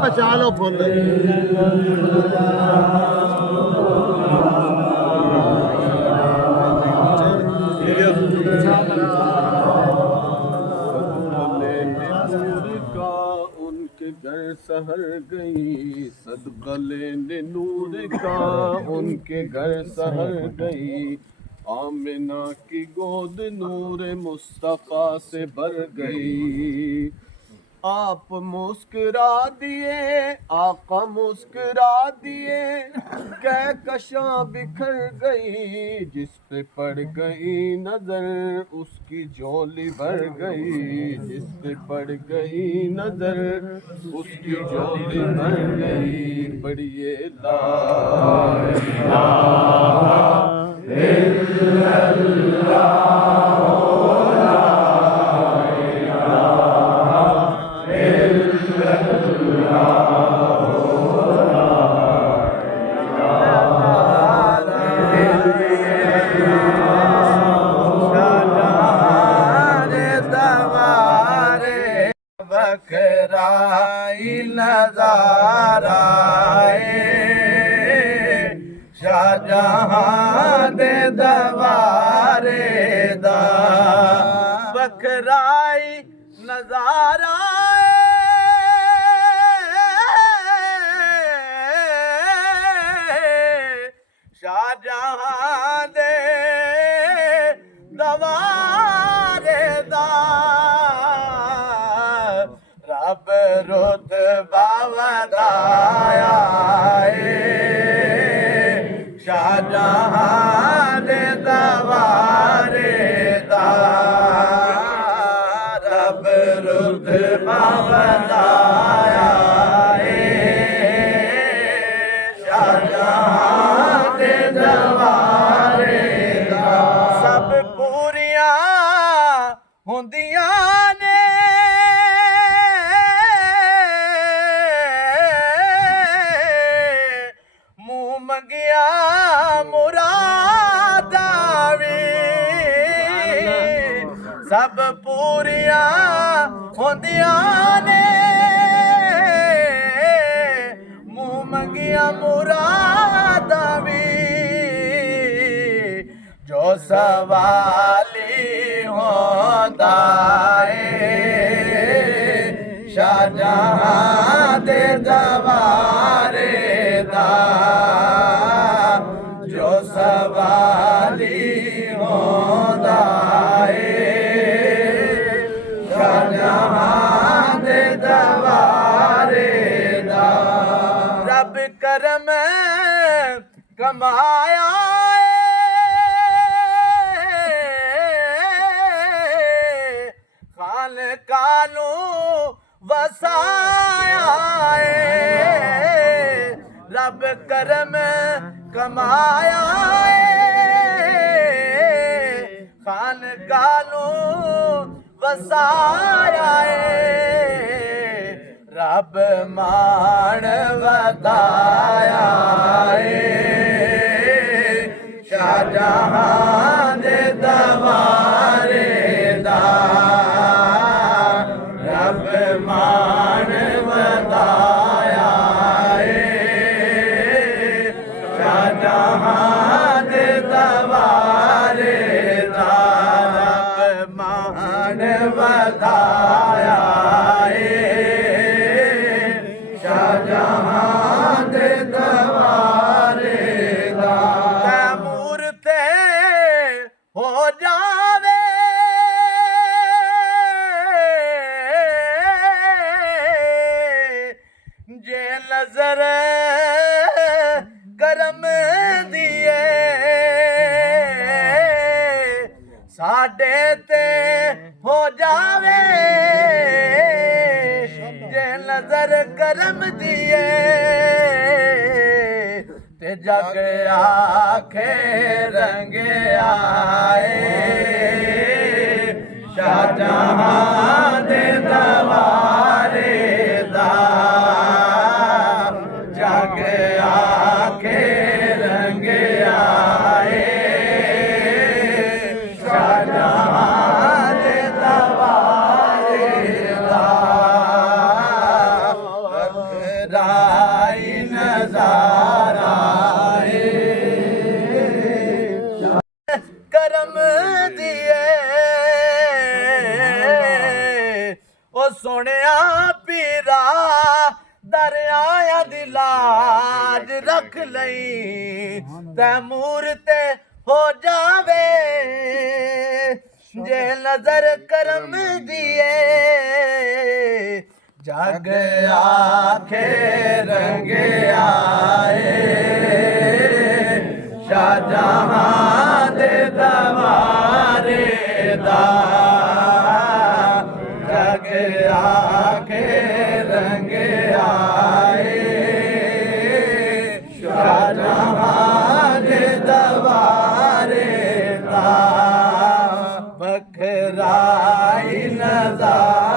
बचा लो फुल उनके घर सहर गई, सदका लेने नूर का उनके घर सहर गई। आमिना की गोद नूर मुस्तफ़ा से भर गई। आप मुस्कुरा दिए, आका मुस्कुरा दिए, कहकशां बिखर गई। जिस पे पड़ गई नजर उसकी झोली भर गई। जिस पे पड़ गई नजर उसकी झोली भर गई। पढ़िए ला इलाहा इल्लल्लाह। बखराई नजारा शाहजहां दे दरबारे दा। बखराई नजारा शाहजहां दे दरबारे दा। रब रुतबा वधाया शाहजहां दे दरबारे दा। रब रुतबा वधाया शाहजहां दे दरबारे दा। सब पूरियां हुंदियां ने मंगिया मुरादा वी। सब पूरियां होंदियां ने मुँह मंगिया मुरादा वी। जो सवाली होंदा शाहजहां दे दरबारे दा। जो सवाली होंदा शाहजहां दे दरबारे दा। रब करम कमाया खान कानू वसाया रब करम कमाया खान कानू वसाया रब मान वधाया शाहजहां दे दरबारे दा। रब मान वधाया शाहजहां दे दरबारे दा। रब मान वधाया शाहजहां दे दरबारे दा। तैमूर ते हो जावे जे नजर करम दिए साडे ते हो जावे नजर करम दिए ते जग आखे रंग आए शाहजहां दे दरबारे दा जग आखे रंग आए शाहजहां दे दरबारे दा राई नजारा करम दिए ओ सोनिया पीरा दरिया दी लाज रख लई तैमूर ते हो जावे जे नजर करम दिए जग आखे रंग आए शाहजहां दे दरबारे दा जग आखे रंग आए शाहजहां दे दरबारे दा बखराई नज़ारा